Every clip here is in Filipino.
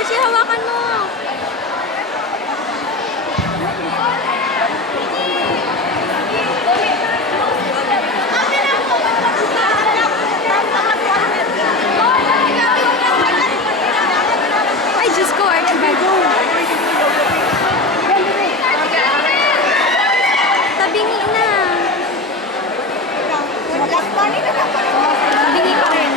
Archie, hawakan mo. Ay, Diyos ko, Archie, bago. Tabingi na. Tabingi pa rin.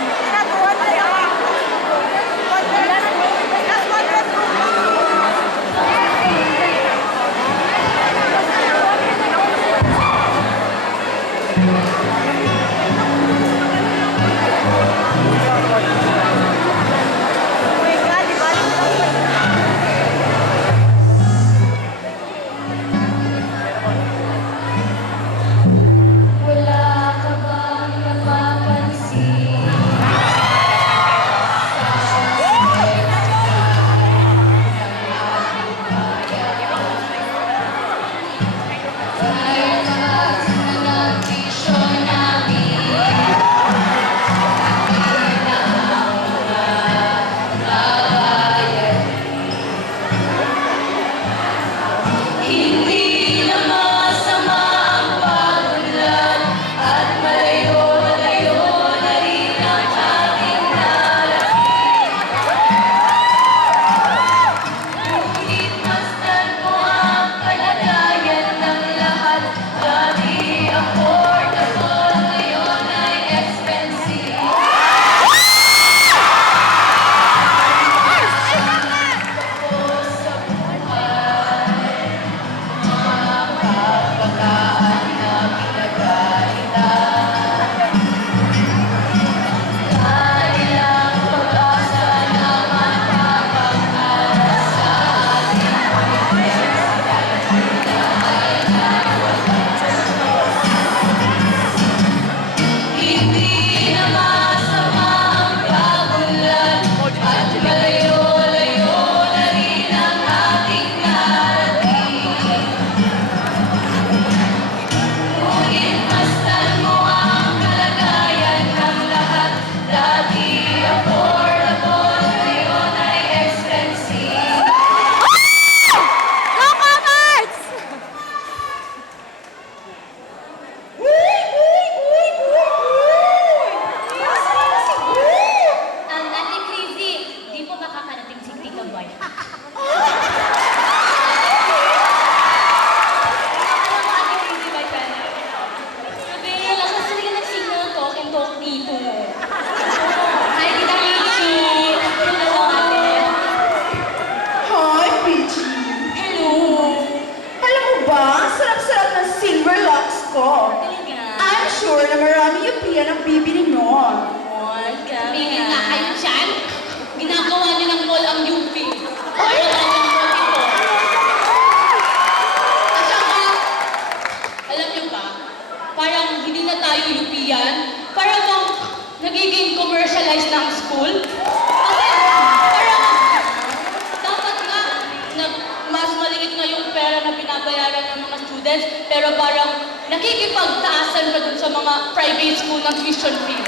I'm sure na marami yung piyan ang bibili noon. Bibili nga kayo dyan. Ginagawa niyo ng mall ang UP. Para lang yung mall ito. At saka, alam niyo ba, parang hindi na tayo UP yan. Parang bang nagiging commercialized ng school. Kasi parang dapat nga mas maliit na yung pera na binabayaran ng mga students, pero parang nakikipagtaasan pa dun sa mga private school ng tuition fee.